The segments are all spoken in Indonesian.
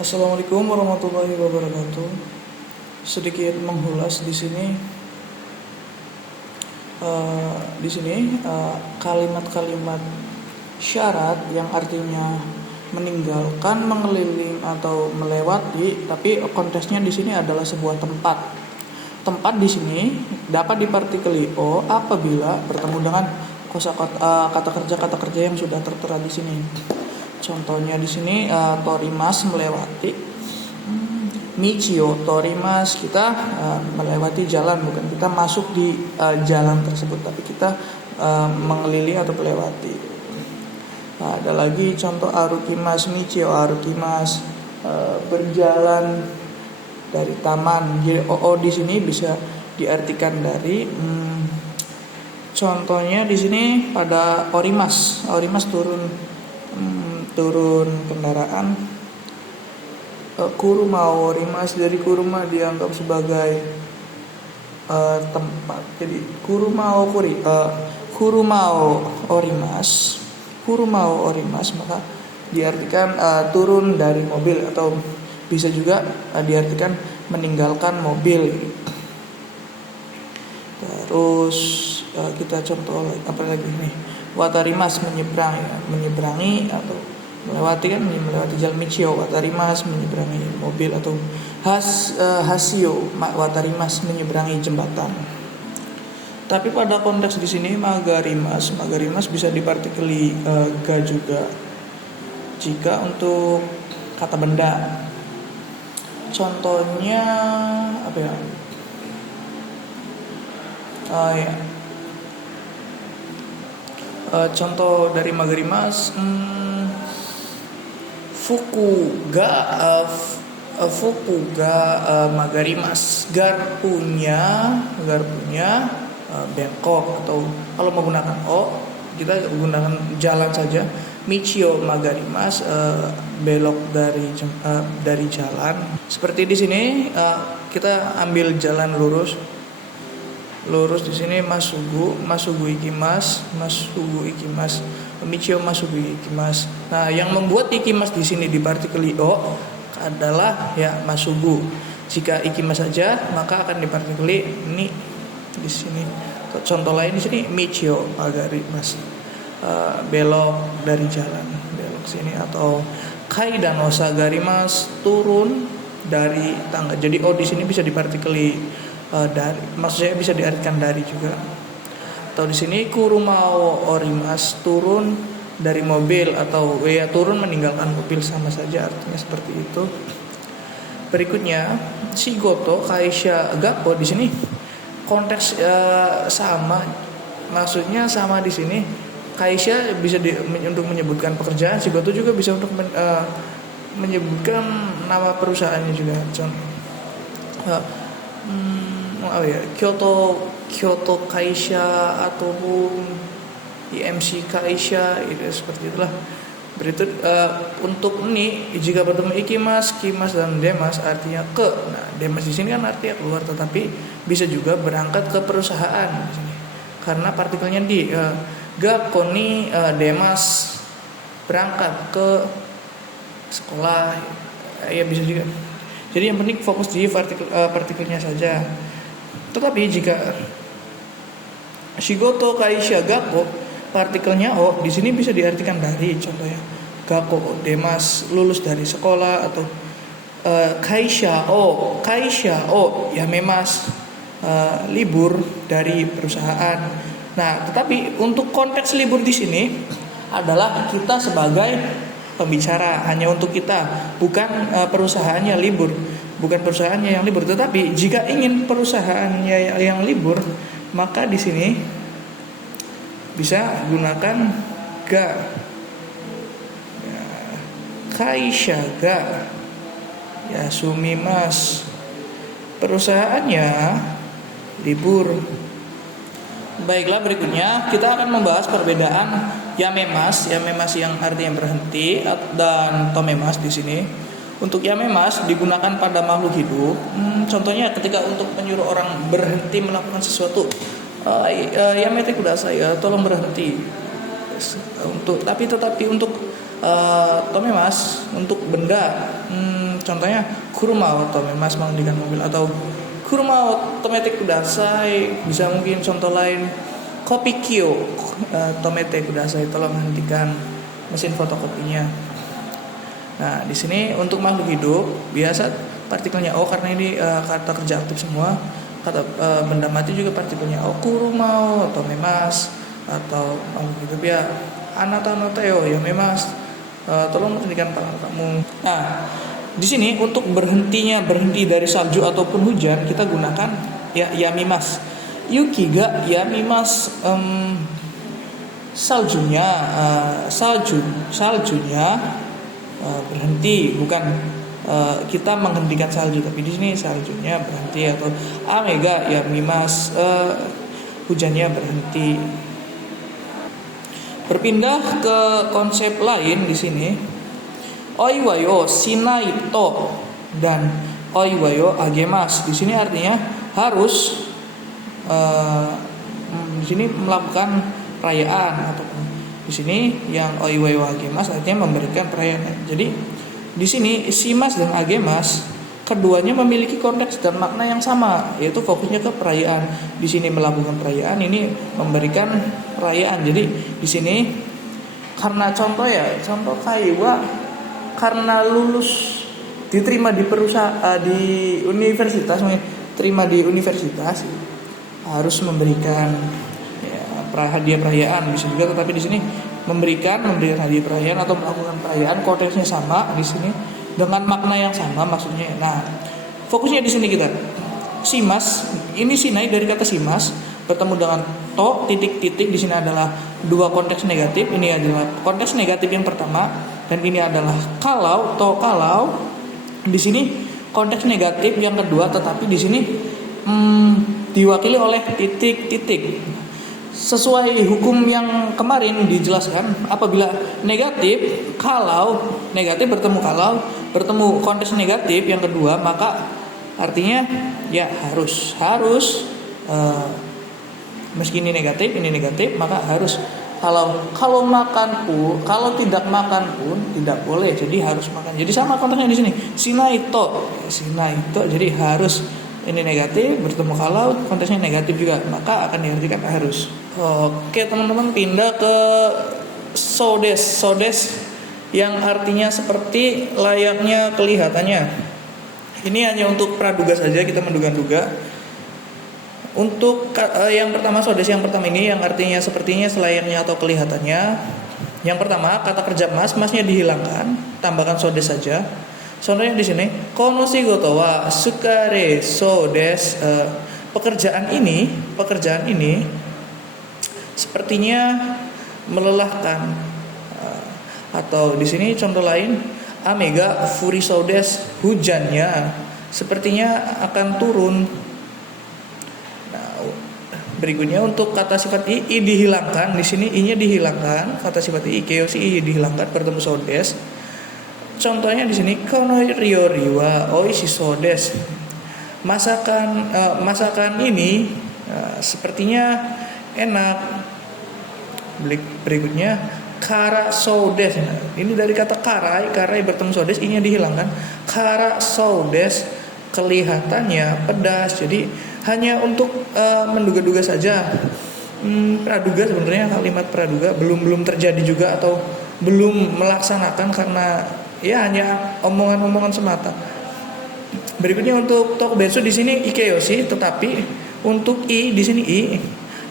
Assalamualaikum warahmatullahi wabarakatuh. Sedikit mengulas di sini. Kalimat-kalimat syarat yang artinya meninggalkan, mengeliling atau melewati, tapi konteksnya di sini adalah sebuah tempat. Tempat di sini dapat dipartikeli o apabila bertemu dengan kata kerja yang sudah tertera di sini. Contohnya di sini torimas melewati, michio torimas kita melewati jalan, bukan kita masuk di jalan tersebut, tapi kita mengelilingi atau melewati. Ada lagi contoh arukimas, michio arukimas, berjalan dari taman. Jadi di sini bisa diartikan dari contohnya di sini pada orimas turun kendaraan. Kurumao orimas, dari kuruma dianggap sebagai tempat. Jadi kurumao orimas maka diartikan turun dari mobil, atau bisa juga diartikan meninggalkan mobil. Terus kita contoh apa lagi nih? Watarimas menyeberangi atau melewati, kan melewati jalan. Michio watarimas menyeberangi mobil, atau hasio watarimas menyeberangi jembatan. Tapi pada konteks di sini magarimas bisa dipartikeli ga juga jika untuk kata benda. Contohnya apa ya? Contoh dari magarimas, fukuga magarimas, garpunya bengkok, atau kalau menggunakan o kita gunakan jalan saja. Michio magarimas, belok dari jalan. Seperti di sini kita ambil jalan lurus di sini masugu ikimas, michio masugu ikimas. Nah, yang membuat ikimas di sini dipartikeli o adalah ya masugu. Jika ikimas saja maka akan dipartikeli ni di sini. Contoh lain di sini michio magarimas, belok dari jalan, belok sini. Atau kaidan osagarimas, turun dari tangga. Jadi di sini bisa dipartikeli dari, maksudnya bisa diartikan dari juga. Atau di sini kurumao orimas, turun dari mobil, atau turun meninggalkan mobil, sama saja artinya seperti itu. Berikutnya shigoto kaisha gakko, di sini konteks sama, maksudnya sama di sini. Kaisha bisa untuk menyebutkan pekerjaan, shigoto juga bisa untuk menyebutkan nama perusahaannya juga. Kyoto Kaisha ataupun IMC Kaisha, itu seperti itulah. Berikut untuk ini jika bertemu ikimas, kimas dan demas artinya ke. Nah, demas di sini kan artinya keluar, tetapi bisa juga berangkat ke perusahaan di sini. Karena partikelnya di gakoni, demas berangkat ke sekolah, ya bisa juga. Jadi yang penting fokus di partikelnya saja. Tetapi jika shigoto kaisha gakko, partikelnya o di sini bisa diartikan dari. Contohnya gakko demas, lulus dari sekolah. Atau kaisha o ya memas, libur dari perusahaan. Nah, tetapi untuk konteks libur di sini adalah kita sebagai pembicara, hanya untuk kita, bukan perusahaannya libur, bukan perusahaannya yang libur. Tetapi jika ingin perusahaannya yang libur, maka di sini bisa gunakan ga, kaisha ga, ya sumimas, perusahaannya libur. Baiklah, berikutnya kita akan membahas perbedaan yamemas yang artinya berhenti, dan tomemas di sini. Untuk yamemas digunakan pada makhluk hidup. Contohnya ketika untuk menyuruh orang berhenti melakukan sesuatu, yamete kudasai, tolong berhenti. Tetapi untuk Tomemas untuk benda, contohnya kuruma o tomemas menghentikan mobil, atau kuruma o tomete kudasai. Bisa mungkin contoh lain, kopi kyo tomete kudasai, tolong hentikan mesin fotokopinya. Nah, di sini untuk makhluk hidup biasa partikelnya o, karena ini kata kerja aktif semua. Kata benda mati juga partikelnya o, kuruma o tomemas, atau makhluk hidup ya anata yo ya memas, tolong hentikan tangan kamu. Nah, di sini untuk berhenti dari salju ataupun hujan kita gunakan ya yamimas. Yuki ga yamimas, saljunya berhenti, bukan kita menghentikan salju, tapi di sini saljunya berhenti. Atau ame ga yamimas, hujannya berhenti. Berpindah ke konsep lain di sini, oiwayo shinai to dan oiwayo agemas. Di sini artinya harus di sini melakukan perayaan, atau di sini yang oiwayo agemas artinya memberikan perayaan. Jadi di sini shimas dan agemas keduanya memiliki konteks dan makna yang sama, yaitu fokusnya ke perayaan. Di sini melakukan perayaan, ini memberikan perayaan. Jadi di sini karena contoh kaiwa, karena lulus diterima di perusahaan, di universitas, harus memberikan ya, hadiah perayaan. Bisa juga, tetapi di sini memberikan hadiah perayaan atau melakukan perayaan, konteksnya sama di sini dengan makna yang sama maksudnya. Nah, fokusnya di sini kita shimas, ini sinai dari kata shimas bertemu dengan to titik-titik. Di sini adalah dua konteks negatif. Ini adalah konteks negatif yang pertama, dan ini adalah kalau. Di sini konteks negatif yang kedua, tetapi di sini diwakili oleh titik-titik. Sesuai hukum yang kemarin dijelaskan, apabila negatif, kalau negatif bertemu konteks negatif yang kedua, maka artinya ya harus meski ini negatif, maka harus. Kalau makan pun, kalau tidak makan pun tidak boleh, jadi harus makan. Jadi sama konteksnya di sini. Shinai to, jadi harus. Ini negatif bertemu kalau, konteksnya negatif juga, maka akan diartikan harus. Oke teman-teman, pindah ke sodes yang artinya seperti layaknya kelihatannya. Ini hanya untuk praduga saja, kita menduga-duga. Untuk yang pertama, sodes yang pertama ini yang artinya sepertinya, selayaknya atau kelihatannya. Yang pertama, kata kerja masnya dihilangkan, tambahkan sodes saja. Contohnya di sini, kono shigoto wa sukare sodes. Pekerjaan ini sepertinya melelahkan. Atau di sini contoh lain, amega furi sodes, hujannya sepertinya akan turun. Berikutnya untuk kata sifat i dihilangkan, di sini i-nya dihilangkan, kata sifat i keyoshi i dihilangkan bertemu sodes. Contohnya di sini kono ryori wa oishi sodes. Masakan ini sepertinya enak. Berikutnya kara sodes. Ini dari kata karai bertemu sodes, i-nya dihilangkan. Kara sodes, kelihatannya pedas. Jadi hanya untuk menduga-duga saja. Praduga sebenarnya, kalimat praduga belum terjadi juga atau belum melaksanakan, karena ya hanya omongan-omongan semata. Berikutnya untuk tokubetsu di sini ikeyoshi, tetapi untuk i di sini i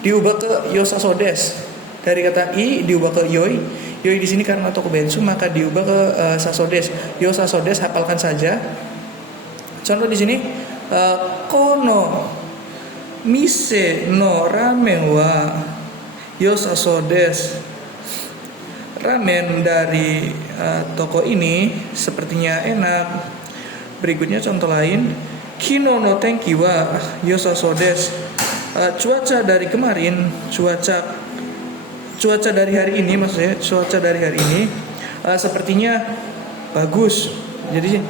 diubah ke yosasodes. Dari kata i diubah ke yoi di sini karena tokubetsu maka diubah ke sasodes. Yosasodes, hafalkan saja. Contoh di sini, kono mise no ramen wa yosasodes. Ramen dari toko ini sepertinya enak. Berikutnya contoh lain, kino no tenki wa yosasodes. Cuaca dari kemarin, cuaca dari hari ini, maksudnya cuaca dari hari ini sepertinya bagus. Jadi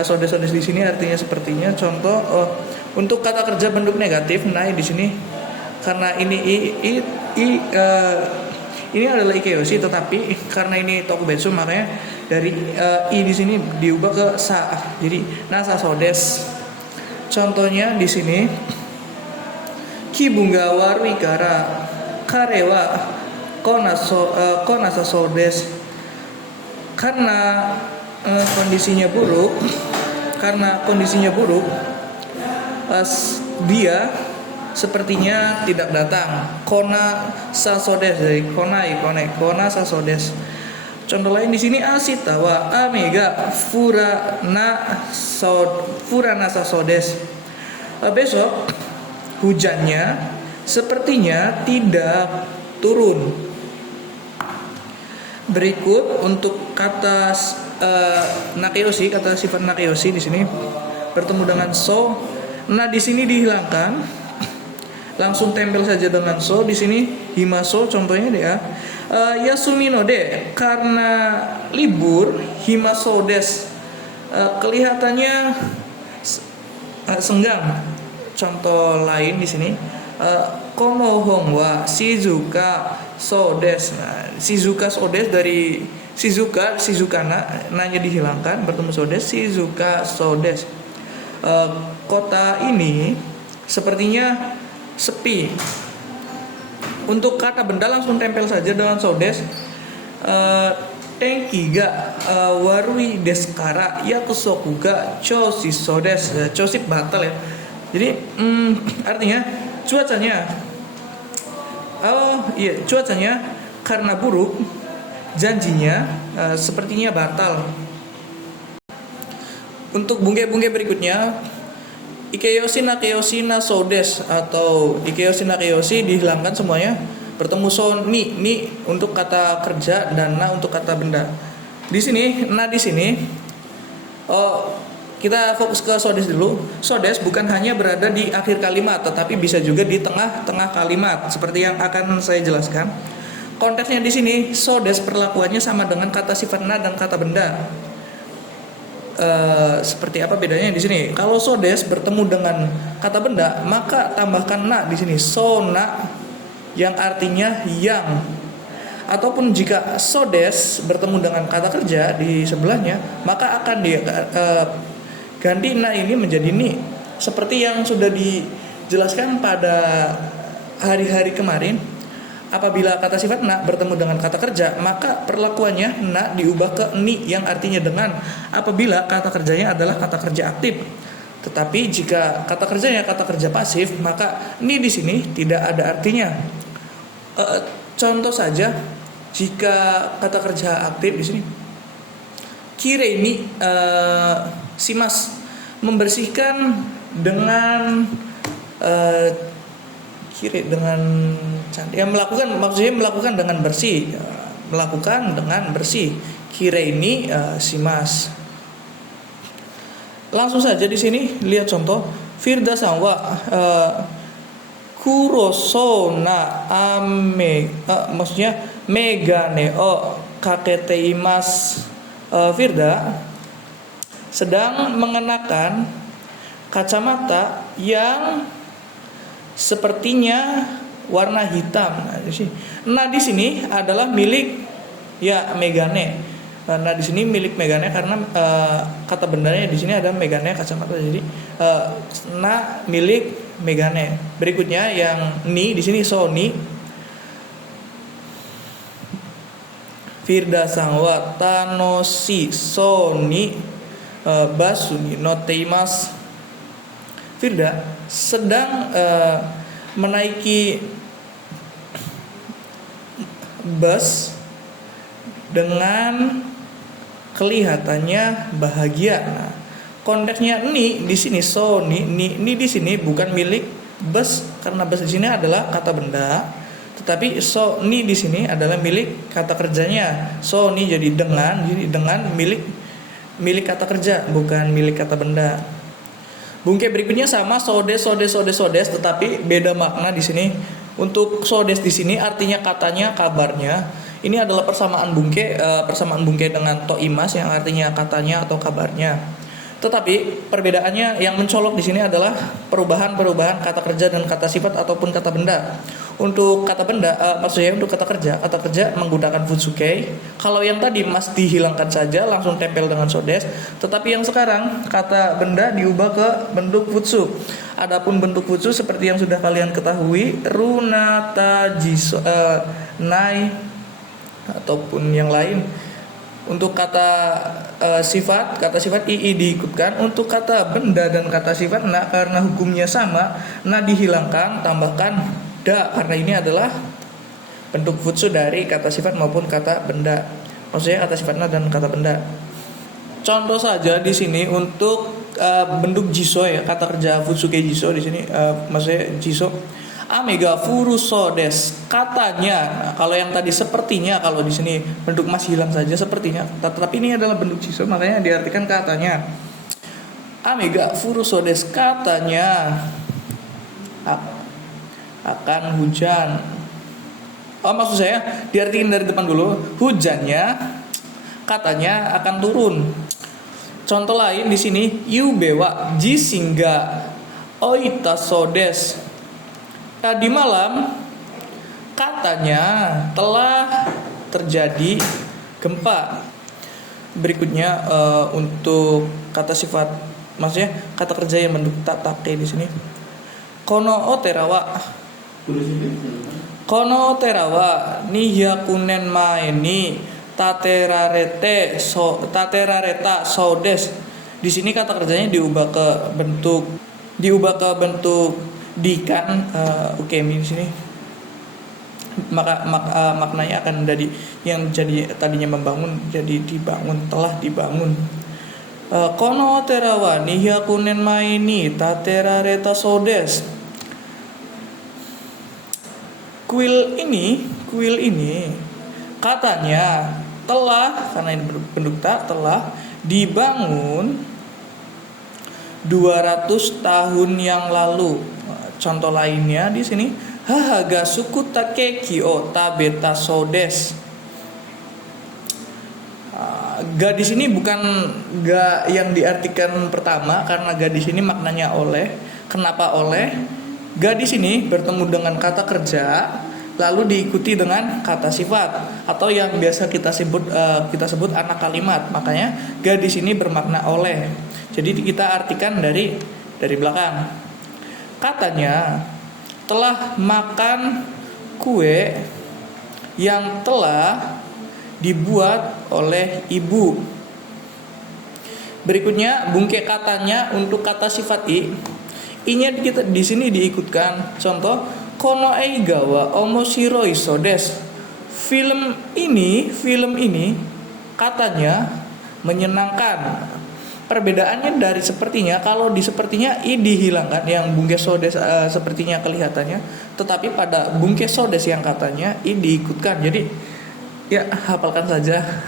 sodes di sini artinya sepertinya. Contoh untuk kata kerja bentuk negatif, nah di sini karena ini ini adalah ikeyoshi, tetapi karena ini tokubetsu makanya dari i di sini diubah ke sa. Jadi nasa so des. Contohnya di sini kibun ga warui kara kare wa konasa so des. Karena kondisinya buruk, dia sepertinya tidak datang. Kona sasodes, dari kona sasodes. Contoh lain di sini asita wa amega furana sasodes. Besok hujannya sepertinya tidak turun. Berikut untuk kata nakeyoshi, kata sifat nakeyoshi di sini bertemu dengan so. Nah, di sini dihilangkan, langsung tempel saja dengan so. Di sini himaso contohnya dia. Yasumi no de, karena libur, himaso des, kelihatannya senggang. Contoh lain di sini, kono hong wa shizuka so des. Nah, shizuka so des dari shizukana, nanya dihilangkan, bertemu so des, shizuka so des. Kota ini sepertinya sepi. Untuk kata benda langsung tempel saja dengan so des. Tenki ga warui deskara yakusoku ga choshi so des. Choshi batal ya. Jadi artinya cuacanya karena buruk, janjinya sepertinya batal. Untuk bungke-bungke berikutnya, ikeyoshi nakeyoshi na so des, atau ikeyoshi nakeyoshi dihilangkan semuanya, bertemu so ni untuk kata kerja dan na untuk kata benda. Di sini na di sini kita fokus ke so des dulu. So des bukan hanya berada di akhir kalimat, tetapi bisa juga di tengah-tengah kalimat, seperti yang akan saya jelaskan. Konteksnya di sini so des perlakuannya sama dengan kata sifat na dan kata benda. Seperti apa bedanya di sini? Kalau so des bertemu dengan kata benda, maka tambahkan na di sini, so na, yang artinya yang. Ataupun jika so des bertemu dengan kata kerja di sebelahnya, maka akan dia ganti na ini menjadi ni. Seperti yang sudah dijelaskan pada hari-hari kemarin, apabila kata sifat na bertemu dengan kata kerja, maka perlakuannya na diubah ke ni yang artinya dengan, apabila kata kerjanya adalah kata kerja aktif. Tetapi jika kata kerjanya kata kerja pasif, maka ni di sini tidak ada artinya. Contoh saja, jika kata kerja aktif di sini kire ini simas, membersihkan dengan kire dengan cantik, maksudnya melakukan dengan bersih, kire ini simas. Langsung saja di sini lihat contoh Firda sanwa kuroso na ame, maksudnya megane o kakete imas. Firda sedang mengenakan kacamata yang sepertinya warna hitam. Nah, di sini adalah milik megane. Nah, di sini milik megane karena kata bendanya di sini ada megane kacamata. Jadi na milik megane. Berikutnya yang ni di sini so ni. Firda sanwa tanoshi so ni basu ni noteimasu. Firda sedang menaiki bus dengan kelihatannya bahagia. Nah, konteksnya ni di sini so ni di sini bukan milik bus, karena bus di sini adalah kata benda, tetapi so ni di sini adalah milik kata kerjanya. So ni jadi dengan milik kata kerja, bukan milik kata benda. Bungke berikutnya sama sodes, tetapi beda makna di sini. Untuk sodes di sini artinya katanya, kabarnya. Ini adalah persamaan bungke dengan toimas yang artinya katanya atau kabarnya. Tetapi perbedaannya yang mencolok di sini adalah perubahan kata kerja dan kata sifat ataupun kata benda. Untuk kata benda, maksudnya untuk kata kerja menggunakan futsukei. Kalau yang tadi mas dihilangkan saja, langsung tempel dengan sodes. Tetapi yang sekarang kata benda diubah ke bentuk futsu. Adapun bentuk futsu seperti yang sudah kalian ketahui, runata, jiso, nai ataupun yang lain. Untuk kata sifat ii diikutkan. Untuk kata benda dan kata sifat na, karena hukumnya sama, na dihilangkan, tambahkan da, karena ini adalah bentuk futsu dari kata sifat maupun kata benda. Maksudnya kata sifat na dan kata benda. Contoh saja di sini untuk bentuk jiso ya, kata kerja futsuke jiso di sini, maksudnya jiso. Amega furuso des, katanya. Nah, kalau yang tadi sepertinya, kalau di sini bentuk mas hilang saja sepertinya, tetapi ini adalah bentuk jiso, makanya diartikan katanya. Amega furuso des, katanya akan hujan. Oh, maksud saya diartikan dari depan dulu. Hujannya katanya akan turun. Contoh lain di sini, yubewa jisinga oita sodes. Tadi malam katanya telah terjadi gempa. Berikutnya untuk kata sifat, maksudnya kata kerja yang bentuk tatake di sini. Kono terawa nihakunen maeni taterareta sodes. Di sini kata kerjanya diubah ke bentuk dikan ukemi di sini. Maka maknanya akan dari yang jadi tadinya membangun jadi dibangun, telah dibangun. Kono terawa nihakunen maeni taterareta sodes. Kuil ini katanya telah, karena ini bentuk tak, telah dibangun 200 tahun yang lalu. Contoh lainnya di sini, hahaga suku takeki o tabeta sodes. Ga di sini bukan ga yang diartikan pertama, karena ga di sini maknanya oleh. Kenapa oleh? Ga di sini bertemu dengan kata kerja, lalu diikuti dengan kata sifat atau yang biasa kita sebut anak kalimat. Makanya ga di sini bermakna oleh. Jadi kita artikan dari belakang. Katanya telah makan kue yang telah dibuat oleh ibu. Berikutnya bungke katanya untuk kata sifat i-nya kita di sini diikutkan. Contoh, kono eigawa omoshiroi sodes. Film ini katanya menyenangkan. Perbedaannya dari sepertinya, kalau di sepertinya i dihilangkan, yang bungke sodes sepertinya kelihatannya, tetapi pada bungke sodes yang katanya i diikutkan. Jadi ya hafalkan saja.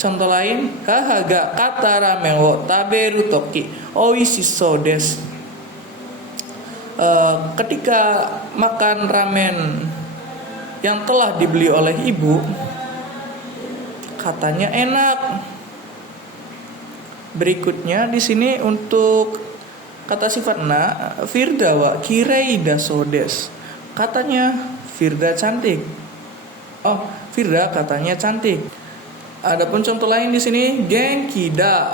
Contoh lain, hahaga kata ramen wo taberu toki oishi sodes. Ketika makan ramen yang telah dibeli oleh ibu, katanya enak. Berikutnya di sini untuk kata sifat na, firdawa kireida sodes. Katanya Firda cantik. Oh, Firda katanya cantik. Adapun contoh lain di sini, genki da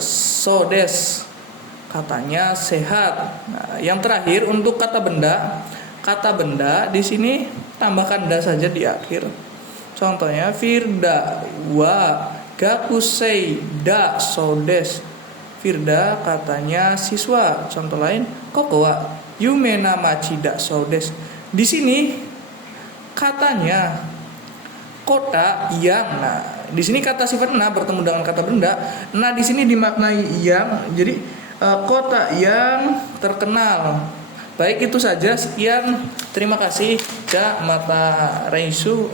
sodes. Katanya sehat. Nah, yang terakhir untuk kata benda di sini tambahkan da saja di akhir. Contohnya Firda wa gakusei da sodes. Firda katanya siswa. Contoh lain, koko wa yumena machi da sodes. Di sini katanya kota yang. Nah, di sini kata sifat na bertemu dengan kata benda. Nah, di sini dimaknai yang. Jadi kota yang terkenal. Baik, itu saja. Sekian. Terima kasih. Ja mata reisu.